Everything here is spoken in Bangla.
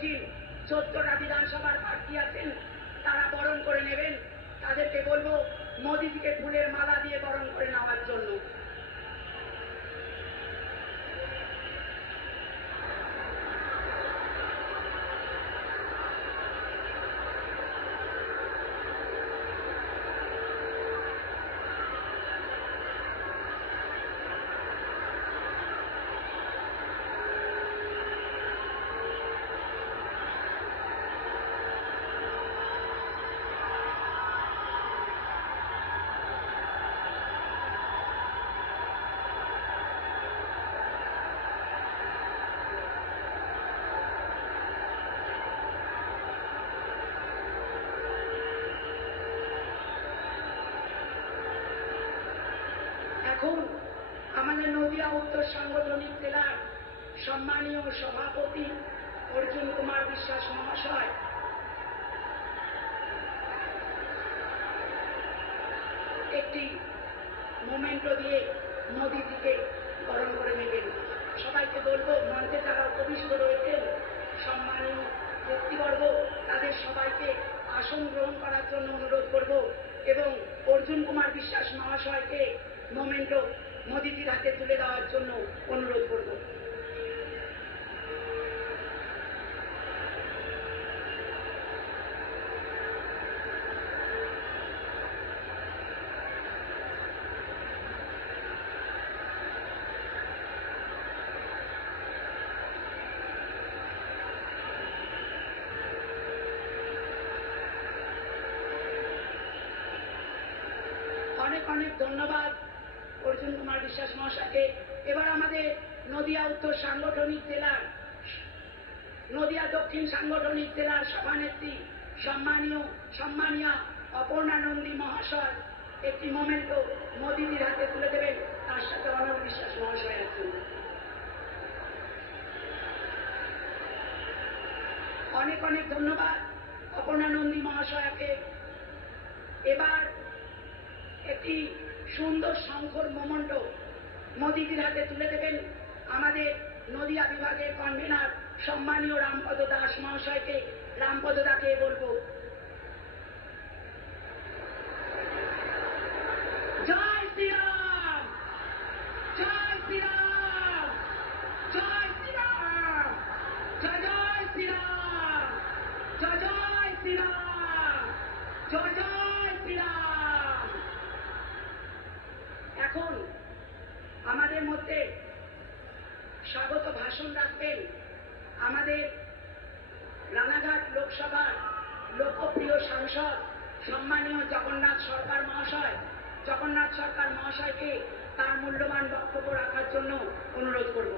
দক্ষিণ 14টা বিধানসভার প্রার্থী আছেন, তারা বরণ করে নেবেন। তাদেরকে বলবো মোদিজিকে ফুলের মালা দিয়ে বরণ করে নেওয়ার জন্য। এখন আমাদের নদিয়া উত্তর সাংগঠনিক জেলার সম্মানীয় সভাপতি অর্জুন কুমার বিশ্বাস মহাশয় একটি মোমেন্টো দিয়ে মোদিজিকে বরণ করে নেবেন। সবাইকে বলবো, মঞ্চে যারা উপবিষ্ট রয়েছেন সম্মানীয় ব্যক্তিবর্গ, তাদের সবাইকে আসন গ্রহণ করার জন্য অনুরোধ করব এবং অর্জুন কুমার বিশ্বাস মহাশয়কে মোমেন্টো মোদিজির হাতে তুলে দেওয়ার জন্য অনুরোধ করব। অনেক অনেক ধন্যবাদ অর্জুন কুমার বিশ্বাস মহাশয়কে। এবার আমাদের নদিয়া উত্তর সাংগঠনিক জেলার, নদিয়া দক্ষিণ সাংগঠনিক জেলার সভানেত্রী সম্মানীয় অপর্ণা নন্দী মহাশয় একটি মোমেন্টো মোদিজির হাতে তুলে দেবেন। তার সাথে অনর বিশ্বাস মহাশয় আছেন। অনেক অনেক ধন্যবাদ অপর্ণা নন্দী মহাশয়কে। এবার একটি সুন্দর শঙ্কর মোমেন্টো মোদিজির হাতে তুলে দেবেন আমাদের নদিয়া বিভাগের কনভেনার সম্মানীয় রামপদ দাস মহাশয়কে। রামপদ দাকে বলবো, জয় শ্রীরাম, জয় শ্রীরাম, জয় শ্রীরাম, জয় জয় শ্রীরাম, জয় জয় শ্রীরাম, জয় জয় শ্রীরাম। এখন আমাদের মধ্যে স্বাগত ভাষণ রাখবেন আমাদের রানাঘাট লোকসভার লোকপ্রিয় সাংসদ সম্মানীয় জগন্নাথ সরকার মহাশয়। জগন্নাথ সরকার মহাশয়কে তার মূল্যবান বক্তব্য রাখার জন্য অনুরোধ করব।